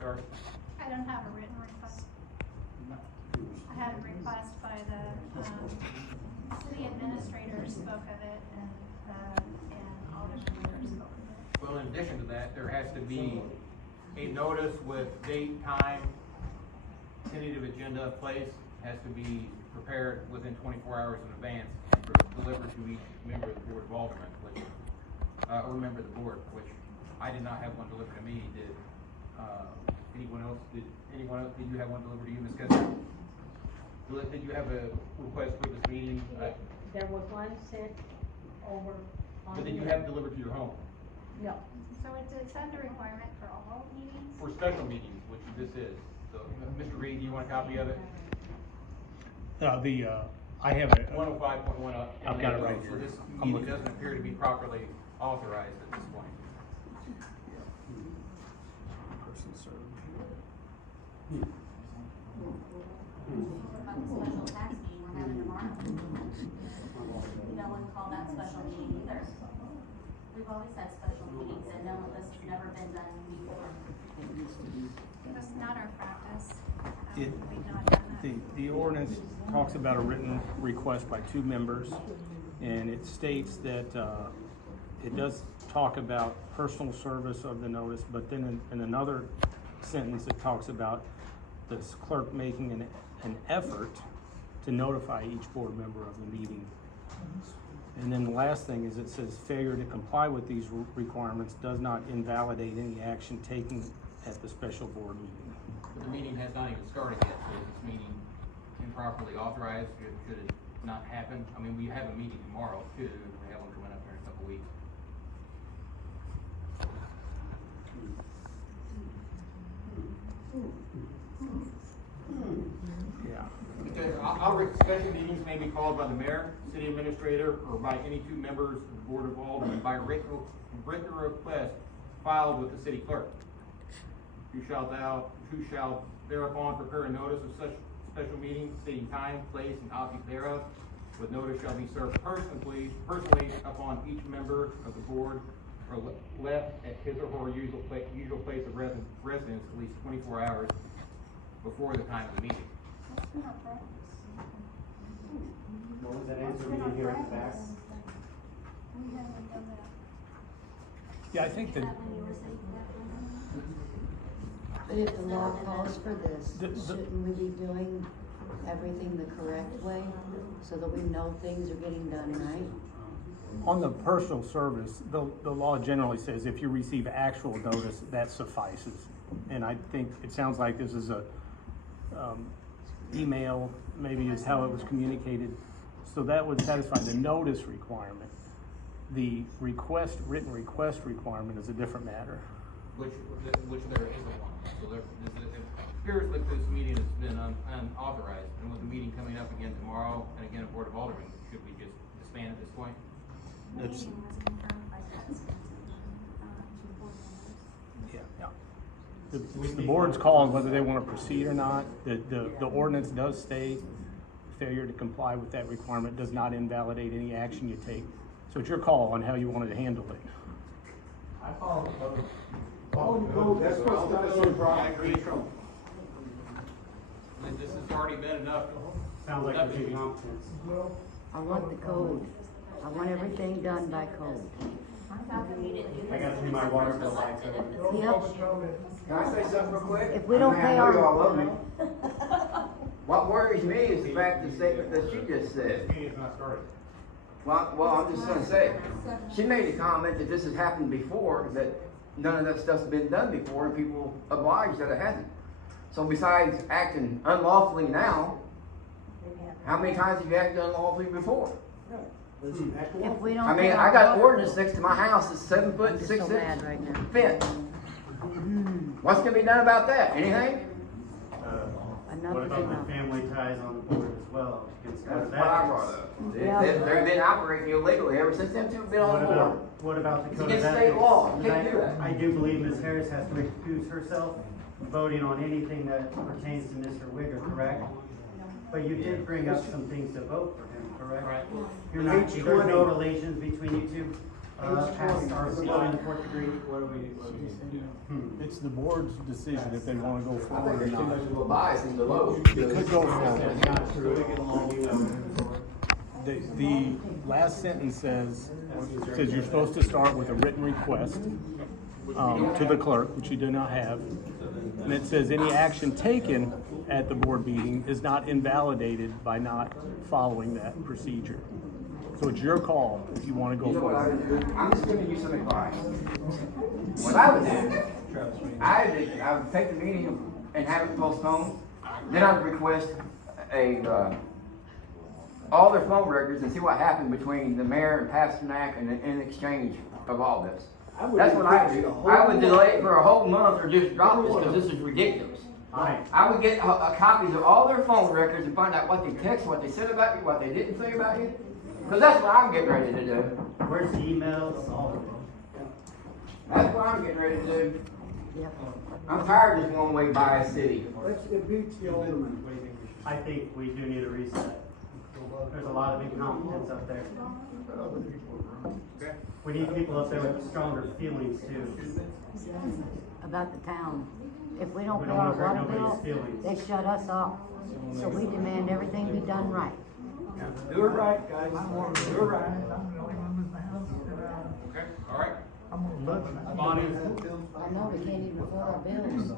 start? I don't have a written request. I had a request by the city administrator spoke of it, and alderman spoke of it. Well, in addition to that, there has to be a notice with date, time, tentative agenda, place, has to be prepared within 24 hours in advance and delivered to each member of the Board of Aldermen, which, or member of the board, which I did not have one delivered to me. Did anyone else? Did you have one delivered to you, Ms. Kessler? Did you have a request for this meeting? There was one sent over on. But did you have it delivered to your home? No. So it's under requirement for all meetings? For special meetings, which this is. So, Mr. Reed, do you want a copy of it? I have it. 105.1 up. I've got it right So here. this I'm meeting looking. doesn't appear to be properly authorized at this point. Person served. About the special tax meeting we're having tomorrow. No one called that special meeting either. We've always had special meetings and no, this has never been done before. That's not our practice. It- We've not done that. The ordinance talks about a written request by two members, and it states that it does talk about personal service of the notice, but then in another sentence, it talks about the clerk making an effort to notify each board member of the meeting. And then the last thing is it says failure to comply with these requirements does not invalidate any action taken at the special board meeting. But the meeting has not even started yet, so is this meeting improperly authorized? Should it not happen? I mean, we have a meeting tomorrow too, and we have one coming up here in a couple weeks. Yeah. Because special meetings may be called by the mayor, city administrator, or by any two members of the Board of Aldermen by written request filed with the city clerk. Who shall thereupon prepare a notice of such special meeting, stating time, place, and object thereof, with notice shall be served personally upon each member of the board, or left at his or her usual place of residence at least 24 hours before the time of the meeting. That's been our practice. What was that answer we didn't hear at the back? We haven't done that. Yeah, I think that. When you were saying that, But if the law calls for this, The- shouldn't we be doing everything the correct way so that we know things are getting done right? On the personal service, the law generally says if you receive actual notice, that suffices. And I think it sounds like this is a email, maybe is how it was communicated. So that would satisfy the notice requirement. The written request requirement is a different matter. Which there isn't one. So it appears like this meeting has been unauthorized, and with the meeting coming up again tomorrow, and again at Board of Aldermen, should we just disband at this point? The That's- meeting was confirmed by the president, two board members. Yeah. The board's calling whether they want to proceed or not. The ordinance does state failure to comply with that requirement does not invalidate any action you take. So it's your call on how you wanted to handle it. I follow the code. That's I agree. And this has already been enough. Sounds like there's incompetence. I want the code. I want everything done by code. how come you didn't do this? I got to do my when water first bill by elected code. if it's an issue? Can I say something real quick? If we don't I mean, pay I know our- you all love me. What worries me is the fact the statement that she just said. Meeting's not started. Well, I'm just gonna say, she made a comment that this has happened before, that none of that stuff's been done before, and people oblige that it hasn't. So besides acting unlawfully now, how many times have you acted unlawfully before? If we don't. I mean, pay I our got water ordinance next to my house that's 7 foot I'm just 6 so mad right inch now. fence. What's gonna be done about that? Anything? Enough What is about enough. the family ties on the board as well? Against That's that what I case? brought up. Yeah. They've been operating illegally ever since them two have been on board. What about the It's code of against ethics? state law. You Because can't do that. I do believe Ms. Harris has to recuse herself voting on anything that pertains to Mr. Wigger, correct? But you did bring up some things to vote for him, correct? Right. You're not, Page there's 20. no relations between you two, past our voting the fourth degree? What do we need to do? It's the board's decision if they wanna go I think forward or there's too not. much of a bias in Desloge. It could go forward. The last sentence says you're supposed to start with a written request, to the clerk, which you do not have. And it says any action taken at the board meeting is not invalidated by not following that procedure. So it's your call if you wanna go You know what I forward. would do? I'm just giving you some advice. What I would do, I would take the meeting and have it postponed. Then I'd request all their phone records and see what happened between the mayor and Pasternak and in exchange of all this. That's what I would do. I would delay it for a whole month or just drop this because this is ridiculous. I would get copies of all their phone records and find out what they text, what they said about you, what they didn't say about you. Because that's what I'm getting ready to do. Where's the emails, all of them? That's what I'm getting ready to do. Yep. I'm tired of this one-way bias city. Let's impeach the alderman. I think we do need a reset. There's a lot of incompetence up there. We need people up there with stronger feelings too. About the town. If we don't We pay don't our wanna hurt water bill, nobody's feelings. they shut us off. So we demand everything be done right. Do it right, guys. Do it right. Okay, all right. Bonnie, I know we can't even afford our bills,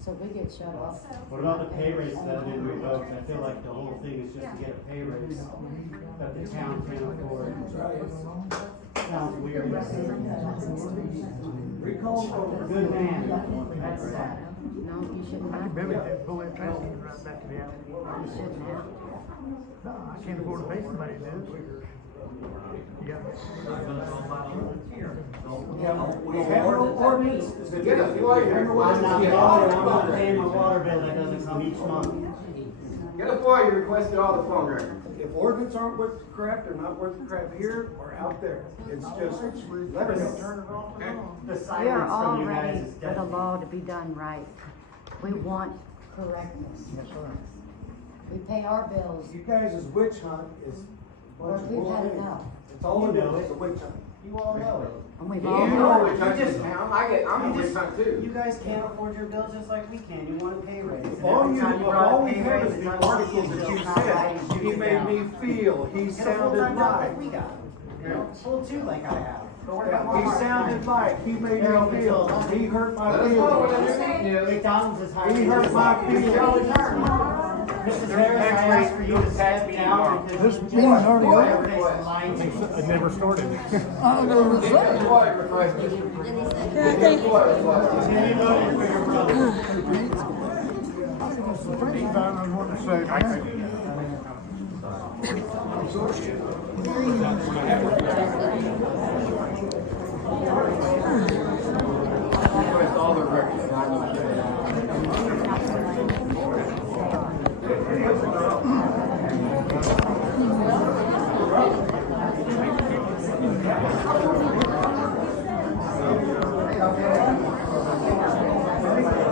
so we get shut off. What about the pay raise that didn't revoke? I feel like the whole thing is just to get a pay raise that the town can't afford. Sounds weird. Recall. Good man, that's sad. No, you shouldn't have. Barely did pull that transfer right back to the alley. You shouldn't have. No, I can't afford to pay somebody to do it. Yeah. We have no ordinance. Get a FOIA I'm request. not bothering, I'm not paying my water bill that doesn't come each month. Get a FOIA request to all the phone records. If ordinance aren't worth the crap, they're not worth the crap here or out there. It's just, let it go. The We are silence all from you guys ready is for the deafening. law to be done right. We want correctness. Yes, sir. We pay our bills. You guys' witch hunt is a bunch of We've had bull. enough. It's all You it know is, it. it's a witch hunt. You all know it. And we've Yeah, all you know heard. which I just town. I'm a witch hunt You too. guys can't afford your bills just like we can. You want a pay raise. And All every you, time brought all a we pay have raise, is it's the on articles that you not said. writing, He shoot it made down. me feel, he Get a sounded full-time job like. like we got. You know, full two like I have. Go work at Yeah, Walmart. he sounded like, he made They're open me till feel, 11. he hurt my Let us know when the feelings. new meeting is. McDonald's is hiring. He hurt my feelings. Mrs. Harris, I asked for you to step down because. This meeting's already over. Whatever takes the line. it never started. I don't know what to Get a say. FOIA request. Then he said, Get a FOIA request. Continue voting for your brother. Supreme Court, I want to say, man. Request all the records. Not gonna share that.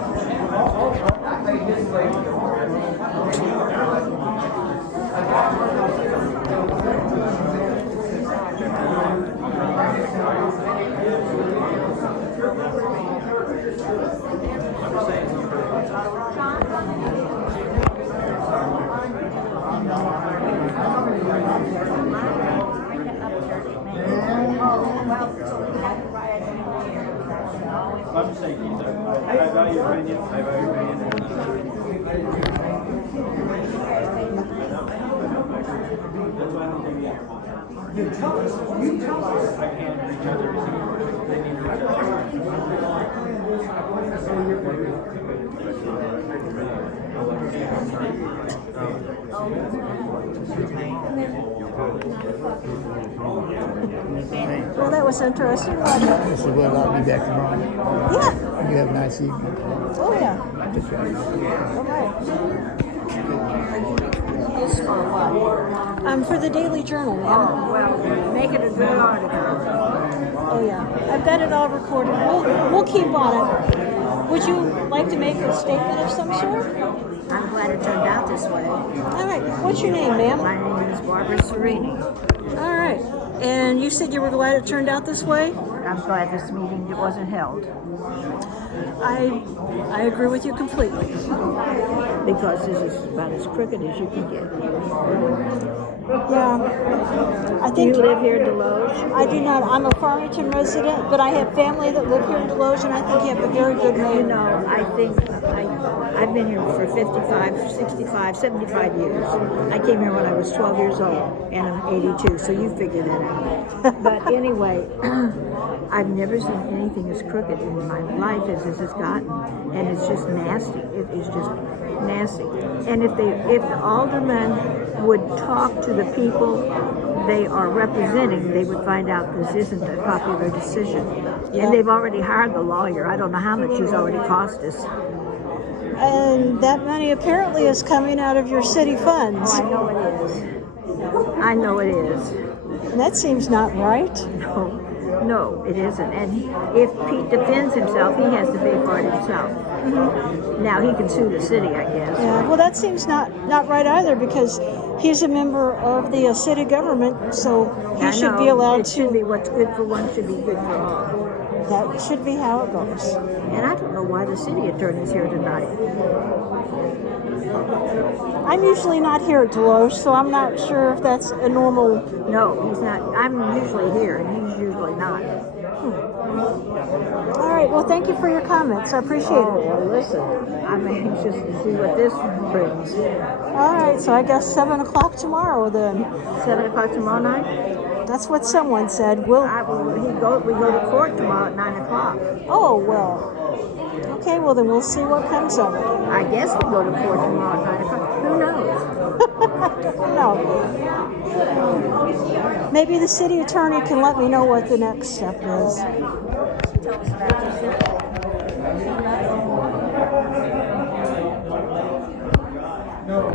I think this lady. I'm just saying, I value your opinion, I value your opinion. That's why I don't think we are. You tell us. I can't reach out every single person. They need to reach out. Well, that was interesting, wasn't it? So well, I'll be back tomorrow. Yeah. You have a nice evening. Oh, yeah. That's right. This for what? For the Daily Journal, ma'am. Oh, well, make it a good article. Oh, yeah. I've got it all recorded. We'll keep on it. Would you like to make a statement of some sort? I'm glad it turned out this way. All right. What's your name, ma'am? My name is Barbara Serini. All right. And you said you were glad it turned out this way? I'm glad this meeting wasn't held. I agree with you completely. Because this is about as crooked as you can get. Yeah. I Do you think live here in Desloge? I do not. I'm a Farmington resident, but I have family that live here in Desloge, and I think you have a very good mayor. You know, I think I've been here for 55, 65, 75 years. I came here when I was 12 years old, and I'm 82, so you figure that out. But anyway, I've never seen anything as crooked in my life as this has gotten, and it's just nasty. It is just nasty. And if the aldermen would talk to the people they are representing, they would find out this isn't a popular decision. Yeah. And they've already hired the lawyer. I don't know how much he's already cost us. And that money apparently is coming out of your city funds. Oh, I know it is. I know it is. And that seems not right. No, it isn't. And if Pete defends himself, he has to pay for it himself. Mm-hmm. Now, he can sue the city, I guess. Yeah, well, that seems not right either, because he's a member of the city government, so he should be allowed it should be what's good for one should be good for all. That should be how it goes. And I don't know why the city attorney's here tonight. I'm usually not here at Desloge, so I'm not sure if that's a normal... No, he's not. I'm usually here, and he's usually not. All right, well, thank you for your comments. I appreciate it. Well, listen, I'm anxious to see what this brings. All right, so I guess 7 o'clock tomorrow then. 7 o'clock tomorrow night? That's what someone said. We go to court tomorrow at 9 o'clock. Oh, well. Okay, well, then we'll see what comes of it. I guess we go to court tomorrow at 9 o'clock. Who knows? No. Maybe the city attorney can let me know what the next step is. No.